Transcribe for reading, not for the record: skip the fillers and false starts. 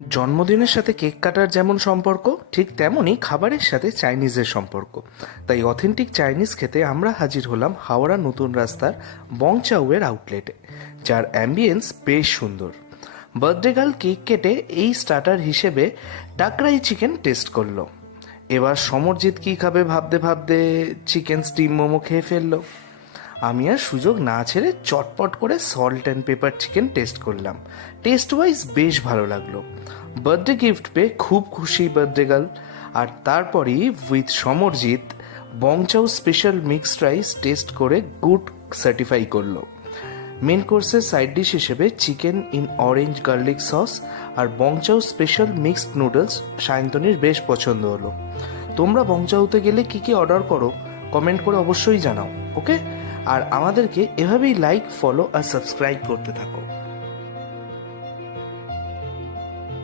জন্মদিনের সাথে কেক কাটার যেমন সম্পর্ক, ঠিক তেমনই খাবারের সাথে চাইনিজের সম্পর্ক। তাই অথেন্টিক চাইনিজ খেতে আমরা হাজির হলাম হাওড়া নতুন রাস্তার বংচাউয়ের আউটলেটে, যার অ্যাম্বিয়েন্স বেশ সুন্দর। বার্থডে গার্ল কেক কেটে এই স্টার্টার হিসেবে টাকরাই চিকেন টেস্ট করলো। এবার সমরজিৎ কী খাবে ভাবতে ভাবতে চিকেন স্টিম মোমো খেয়ে ফেললো। আমি আর সুযোগ না ছেড়ে চটপট করে salt and pepper chicken test করলাম। টেস্ট ওয়াইজ বেশ ভালো লাগলো। বার্থডে গিফট পেয়ে খুব খুশি বার্থডে গার্ল। আর তারপরই with Samarjit Bongchow special mixed rice taste করে গুড সার্টিফাই করলো। মেন কোর্সের সাইড ডিশ হিসেবে chicken in orange garlic sauce আর বংচাউ স্পেশাল মিক্সড নুডলস সায়ন্তনীর বেশ পছন্দ হলো। তোমরা বংচাউতে গেলে কি কি অর্ডার করো কমেন্ট করে অবশ্যই জানাও, ওকে? আর আমাদেরকে এভাবেই লাইক, ফলো আর সাবস্ক্রাইব করতে থাকো।